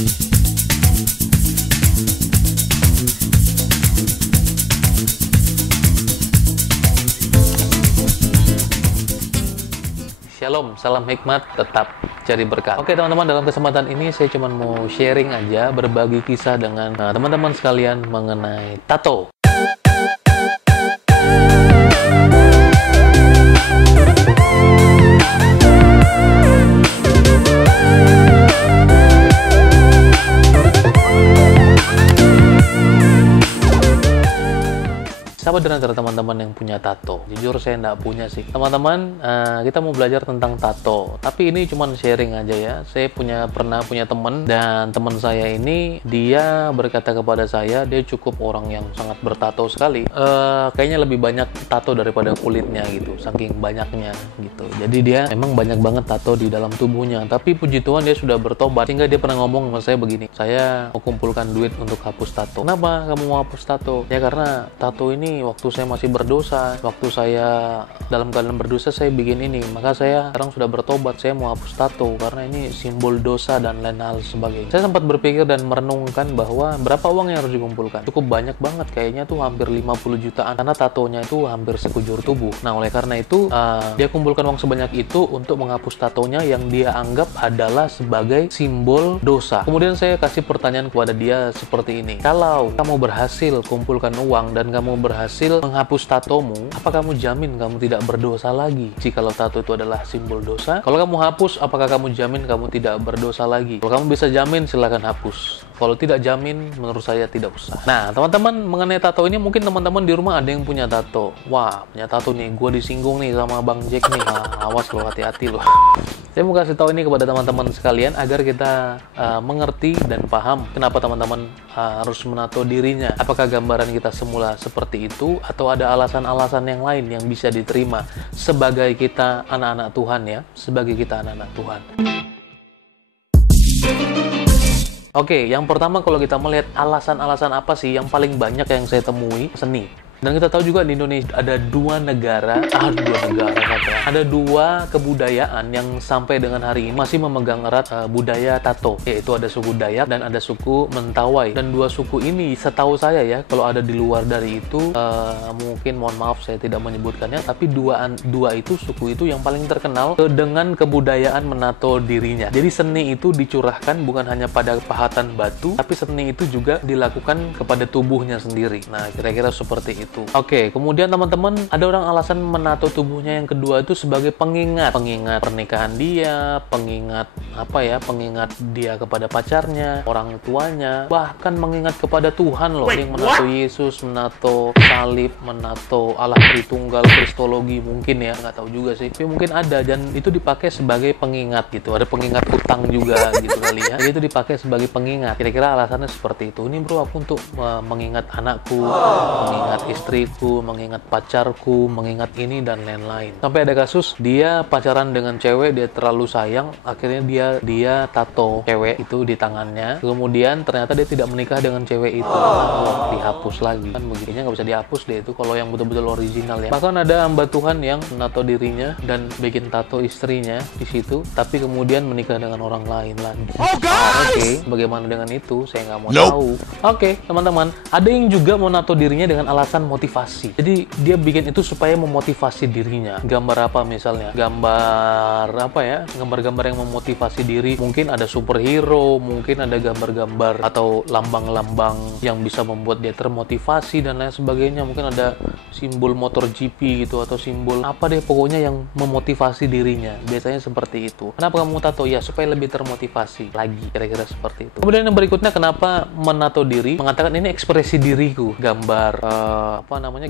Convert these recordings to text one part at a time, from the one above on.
Shalom, salam hikmat, tetap cari berkah. Oke teman-teman, dalam kesempatan ini saya cuma mau sharing aja, berbagi kisah dengan teman-teman sekalian mengenai tato. Sahabat dan antara teman-teman yang punya tato, jujur saya nggak punya sih. Teman-teman, kita mau belajar tentang tato. Tapi ini cuma sharing aja ya. Saya pernah punya teman, dan teman saya ini dia berkata kepada saya, dia cukup orang yang sangat bertato sekali. Kayaknya lebih banyak tato daripada kulitnya gitu, saking banyaknya gitu. Jadi dia memang banyak banget tato di dalam tubuhnya. Tapi puji Tuhan dia sudah bertobat, sehingga dia pernah ngomong sama saya begini, saya mau kumpulkan duit untuk hapus tato. Kenapa kamu mau hapus tato? Ya karena tato ini waktu saya masih berdosa, waktu saya dalam keadaan berdosa saya bikin ini, maka saya sekarang sudah bertobat, saya mau hapus tato karena ini simbol dosa dan lain hal sebagainya. Saya sempat berpikir dan merenungkan bahwa berapa uang yang harus dikumpulkan. Cukup banyak banget, kayaknya tuh hampir 50 jutaan karena tatonya itu hampir sekujur tubuh. Nah oleh karena itu dia kumpulkan uang sebanyak itu untuk menghapus tatonya yang dia anggap adalah sebagai simbol dosa. Kemudian saya kasih pertanyaan kepada dia seperti ini, kalau kamu berhasil kumpulkan uang dan kamu berhasil menghapus tatomu, apa kamu jamin kamu tidak berdosa lagi? Jikalau tato itu adalah simbol dosa, kalau kamu hapus, apakah kamu jamin kamu tidak berdosa lagi? Kalau kamu bisa jamin, silakan hapus. Kalau tidak jamin, menurut saya tidak usah. Nah, teman-teman, mengenai tato ini, mungkin teman-teman di rumah ada yang punya tato. Wah, punya tato nih, gue disinggung nih sama Bang Jack nih. Nah, awas lo, hati-hati lo. Saya mau kasih tahu ini kepada teman-teman sekalian agar kita mengerti dan paham kenapa teman-teman harus menato dirinya. Apakah gambaran kita semula seperti itu atau ada alasan-alasan yang lain yang bisa diterima sebagai kita anak-anak Tuhan ya, sebagai kita anak-anak Tuhan. Oke, yang pertama kalau kita melihat alasan-alasan apa sih yang paling banyak yang saya temui, seni. Dan kita tahu juga di Indonesia ada dua negara, ada dua kebudayaan yang sampai dengan hari ini masih memegang erat budaya tato, yaitu ada suku Dayak dan ada suku Mentawai. Dan dua suku ini setahu saya ya, kalau ada di luar dari itu mungkin mohon maaf saya tidak menyebutkannya, tapi dua itu suku itu yang paling terkenal dengan kebudayaan menato dirinya. Jadi seni itu dicurahkan bukan hanya pada pahatan batu, tapi seni itu juga dilakukan kepada tubuhnya sendiri. Nah, kira-kira seperti itu. Oke, kemudian teman-teman, ada orang alasan menato tubuhnya yang kedua itu sebagai pengingat pernikahan dia, pengingat pengingat dia kepada pacarnya, orang tuanya, bahkan mengingat kepada Tuhan loh. Yang menato Yesus, menato salib, menato Allah Tritunggal, Kristologi mungkin ya, nggak tahu juga sih, tapi mungkin ada, dan itu dipakai sebagai pengingat gitu. Ada pengingat utang juga gitu kali ya. Jadi itu dipakai sebagai pengingat. Kira-kira alasannya seperti itu. Ini bro, aku untuk mengingat anakku, mengingat istriku, mengingat pacarku, mengingat ini dan lain-lain. Sampai ada kasus dia pacaran dengan cewek, dia terlalu sayang, akhirnya dia tato cewek itu di tangannya. Kemudian ternyata dia tidak menikah dengan cewek itu. Dihapus lagi. Kan begininya nggak bisa dihapus deh itu kalau yang betul-betul original ya. Bahkan ada hamba Tuhan yang menato dirinya dan bikin tato istrinya di situ, tapi kemudian menikah dengan orang lain lagi. Oh guys! Oke, bagaimana dengan itu? Saya nggak mau tahu. Oke, teman-teman, ada yang juga menato dirinya dengan alasan motivasi. Jadi dia bikin itu supaya memotivasi dirinya. Gambar apa misalnya? Gambar apa ya? Gambar-gambar yang memotivasi diri. Mungkin ada superhero, mungkin ada gambar-gambar atau lambang-lambang yang bisa membuat dia termotivasi dan lain sebagainya. Mungkin ada simbol motor GP gitu atau simbol apa deh, pokoknya yang memotivasi dirinya. Biasanya seperti itu. Kenapa kamu tato? Ya supaya lebih termotivasi lagi. Kira-kira seperti itu. Kemudian yang berikutnya, kenapa menato diri? Mengatakan ini ekspresi diriku. Gambar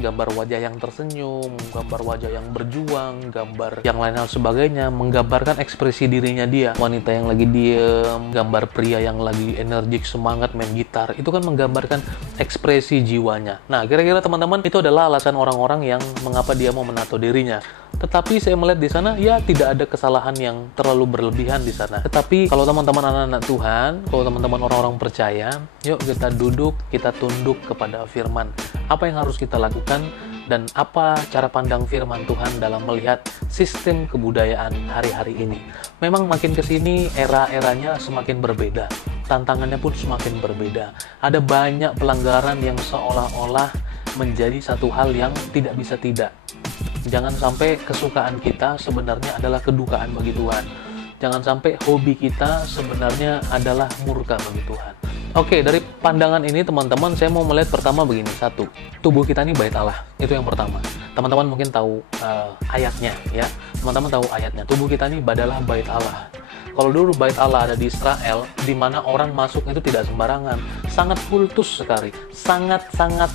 gambar wajah yang tersenyum, gambar wajah yang berjuang, gambar yang lain hal sebagainya, menggambarkan ekspresi dirinya dia. Wanita yang lagi diem, gambar pria yang lagi energik, semangat main gitar, itu kan menggambarkan ekspresi jiwanya. Nah, kira-kira teman-teman, itu adalah alasan orang-orang yang mengapa dia mau menato dirinya. Tetapi saya melihat di sana ya tidak ada kesalahan yang terlalu berlebihan di sana. Tetapi kalau teman-teman anak-anak Tuhan, kalau teman-teman orang-orang percaya, yuk kita duduk, kita tunduk kepada firman. Apa yang harus kita lakukan dan apa cara pandang firman Tuhan dalam melihat sistem kebudayaan hari-hari ini. Memang makin kesini era-eranya semakin berbeda. tantangannya pun semakin berbeda. Ada banyak pelanggaran yang seolah-olah menjadi satu hal yang tidak bisa tidak. Jangan sampai kesukaan kita sebenarnya adalah kedukaan bagi Tuhan. Jangan sampai hobi kita sebenarnya adalah murka bagi Tuhan. Oke, dari pandangan ini teman-teman, saya mau melihat pertama begini. Satu, tubuh kita ini bait Allah. Itu yang pertama. Teman-teman mungkin tahu ayatnya, ya. Teman-teman tahu ayatnya. Tubuh kita ini adalah bait Allah. Kalau dulu bait Allah ada di Israel, di mana orang masuk itu tidak sembarangan. Sangat kultus sekali. Sangat-sangat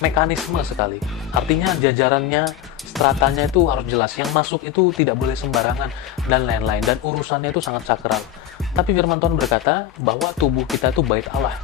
mekanisme sekali. Artinya jajarannya, stratanya itu harus jelas. Yang masuk itu tidak boleh sembarangan, dan lain-lain. Dan urusannya itu sangat sakral. Tapi firman Tuhan berkata bahwa tubuh kita itu bait Allah.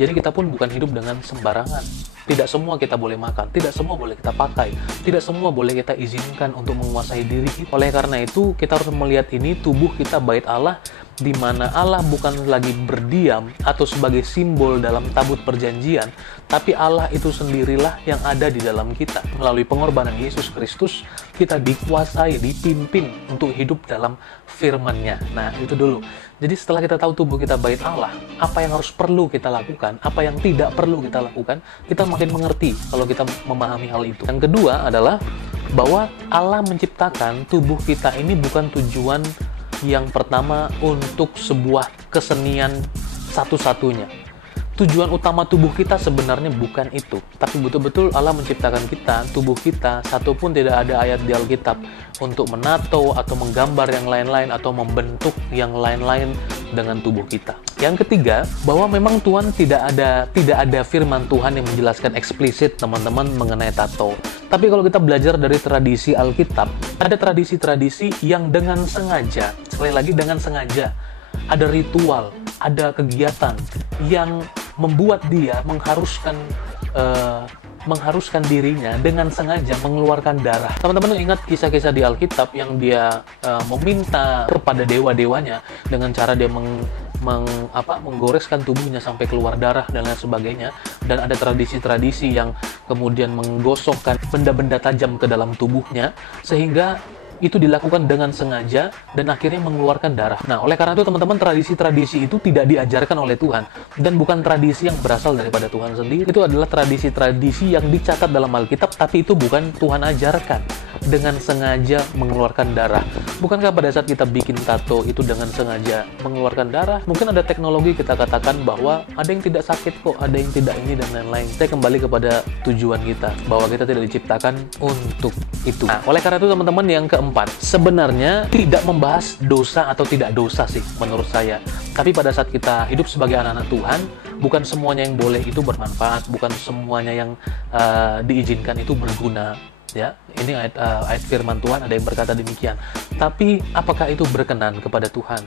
Jadi kita pun bukan hidup dengan sembarangan. Tidak semua kita boleh makan, tidak semua boleh kita pakai, tidak semua boleh kita izinkan untuk menguasai diri kita. Oleh karena itu, kita harus melihat ini, tubuh kita bait Allah, di mana Allah bukan lagi berdiam atau sebagai simbol dalam tabut perjanjian, tapi Allah itu sendirilah yang ada di dalam kita. Melalui pengorbanan Yesus Kristus, kita dikuasai, dipimpin untuk hidup dalam firman-Nya. Nah, itu dulu. Jadi setelah kita tahu tubuh kita bait Allah, apa yang perlu kita lakukan, apa yang tidak perlu kita lakukan, kita makin mengerti kalau kita memahami hal itu. Yang kedua adalah bahwa Allah menciptakan tubuh kita ini bukan tujuan yang pertama untuk sebuah kesenian satu-satunya. Tujuan utama tubuh kita sebenarnya bukan itu. Tapi betul-betul Allah menciptakan kita, tubuh kita, satupun tidak ada ayat di Alkitab untuk menato atau menggambar yang lain-lain atau membentuk yang lain-lain dengan tubuh kita. Yang ketiga, bahwa memang Tuhan tidak ada firman Tuhan yang menjelaskan eksplisit teman-teman mengenai tato. Tapi kalau kita belajar dari tradisi Alkitab, ada tradisi-tradisi yang dengan sengaja, sekali lagi dengan sengaja, ada ritual, ada kegiatan yang membuat dia mengharuskan dirinya dengan sengaja mengeluarkan darah. Teman-teman ingat kisah-kisah di Alkitab yang dia meminta kepada dewa-dewanya dengan cara dia menggoreskan tubuhnya sampai keluar darah dan lain sebagainya. Dan ada tradisi-tradisi yang kemudian menggosokkan benda-benda tajam ke dalam tubuhnya sehingga itu dilakukan dengan sengaja dan akhirnya mengeluarkan darah. Nah, oleh karena itu teman-teman, tradisi-tradisi itu tidak diajarkan oleh Tuhan dan bukan tradisi yang berasal daripada Tuhan sendiri. Itu adalah tradisi-tradisi yang dicatat dalam Alkitab, tapi itu bukan Tuhan ajarkan dengan sengaja mengeluarkan darah. Bukankah pada saat kita bikin tato itu dengan sengaja mengeluarkan darah? Mungkin ada teknologi kita katakan bahwa ada yang tidak sakit kok, ada yang tidak ini dan lain-lain. Saya kembali kepada tujuan kita, bahwa kita tidak diciptakan untuk itu. Nah, oleh karena itu teman-teman, yang keempat, sebenarnya tidak membahas dosa atau tidak dosa sih menurut saya. Tapi pada saat kita hidup sebagai anak-anak Tuhan, bukan semuanya yang boleh itu bermanfaat, bukan semuanya yang diizinkan itu berguna. Ya, ini ayat firman Tuhan ada yang berkata demikian. Tapi apakah itu berkenan kepada Tuhan?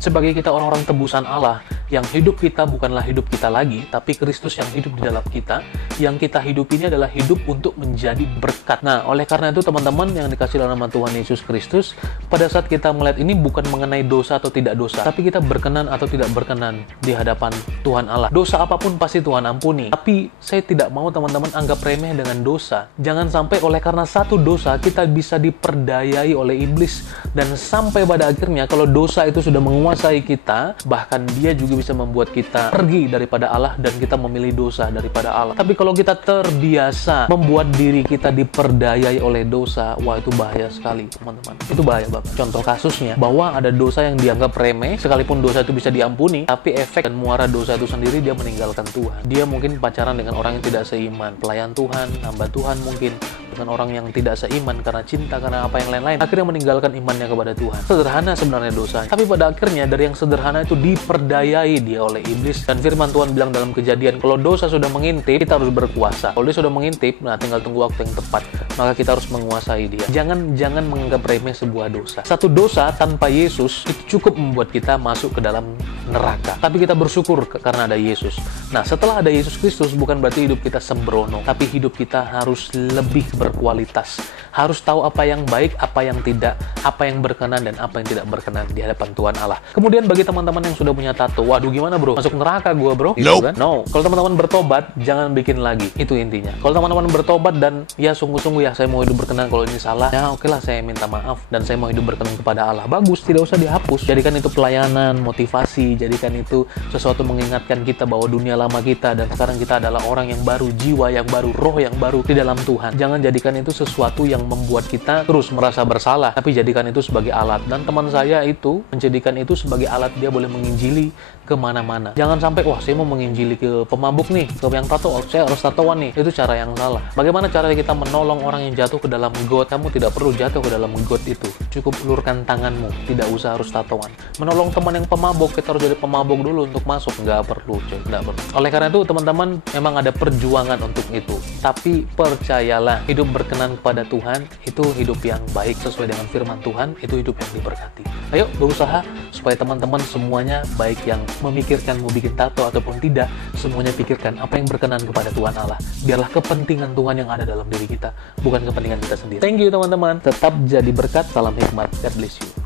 Sebagai kita orang-orang tebusan Allah, yang hidup kita bukanlah hidup kita lagi, tapi Kristus yang hidup di dalam kita. Yang kita hidup ini adalah hidup untuk menjadi berkat. Nah, oleh karena itu teman-teman yang dikasih dalam nama Tuhan Yesus Kristus, pada saat kita melihat ini bukan mengenai dosa atau tidak dosa, tapi kita berkenan atau tidak berkenan di hadapan Tuhan Allah. Dosa apapun pasti Tuhan ampuni. Tapi saya tidak mau teman-teman anggap remeh dengan dosa. Jangan sampai oleh karena satu dosa kita bisa diperdayai oleh iblis, dan sampai pada akhirnya kalau dosa itu sudah menguasai kita, bahkan dia juga bisa membuat kita pergi daripada Allah dan kita memilih dosa daripada Allah. Tapi kalau kita terbiasa membuat diri kita diperdayai oleh dosa, wah itu bahaya sekali teman-teman. Itu bahaya banget. Contoh kasusnya, bahwa ada dosa yang dianggap remeh, sekalipun dosa itu bisa diampuni, tapi efek dan muara dosa itu sendiri dia meninggalkan Tuhan. Dia mungkin pacaran dengan orang yang tidak seiman, pelayan Tuhan, hamba Tuhan mungkin, dengan orang yang tidak seiman karena cinta, karena apa yang lain-lain, akhirnya meninggalkan imannya kepada Tuhan. Sederhana sebenarnya dosanya, tapi pada akhirnya dari yang sederhana itu diperdayai dia oleh iblis. Dan firman Tuhan bilang dalam Kejadian, kalau dosa sudah mengintip, kita harus berkuasa. Kalau dia sudah mengintip, nah tinggal tunggu waktu yang tepat, maka kita harus menguasai dia. Jangan menganggap remeh sebuah dosa. Satu dosa tanpa Yesus itu cukup membuat kita masuk ke dalam neraka. Tapi kita bersyukur karena ada Yesus. Nah, setelah ada Yesus Kristus, bukan berarti hidup kita sembrono, tapi hidup kita harus lebih berkualitas. Harus tahu apa yang baik, apa yang tidak, apa yang berkenan dan apa yang tidak berkenan di hadapan Tuhan Allah. Kemudian bagi teman-teman yang sudah punya tato, waduh gimana bro? Masuk neraka gua bro? Gitu kan? No. Kalau teman-teman bertobat, jangan bikin lagi. Itu intinya. Kalau teman-teman bertobat dan ya sungguh-sungguh ya saya mau hidup berkenan, kalau ini salah, ya oke lah saya minta maaf dan saya mau hidup berkenan kepada Allah. Bagus, tidak usah dihapus. Jadikan itu pelayanan, motivasi, jadikan itu sesuatu mengingatkan kita bahwa dunia lama kita dan sekarang kita adalah orang yang baru, jiwa yang baru, roh yang baru di dalam Tuhan. Jangan jadikan itu sesuatu yang membuat kita terus merasa bersalah, tapi jadikan itu sebagai alat. Dan teman saya itu menjadikan itu sebagai alat, dia boleh menginjili kemana-mana. Jangan sampai, wah saya mau menginjili ke pemabuk nih, ke yang tato, saya harus tatoan nih. Itu cara yang salah. Bagaimana cara kita menolong orang yang jatuh ke dalam got? Kamu tidak perlu jatuh ke dalam got itu. Cukup ulurkan tanganmu, tidak usah harus tatoan. Menolong teman yang pemabuk, kita harus jadi pemabuk dulu untuk masuk. Nggak perlu, coy. Nggak perlu. Oleh karena itu, teman-teman, memang ada perjuangan untuk itu. Tapi percayalah, hidup berkenan kepada Tuhan, itu hidup yang baik sesuai dengan firman Tuhan, itu hidup yang diberkati. Ayo, berusaha supaya teman-teman semuanya, baik yang memikirkan mau bikin tato ataupun tidak, semuanya pikirkan apa yang berkenan kepada Tuhan Allah. Biarlah kepentingan Tuhan yang ada dalam diri kita, bukan kepentingan kita sendiri. Thank you teman-teman, tetap jadi berkat, salam hikmat, God bless you.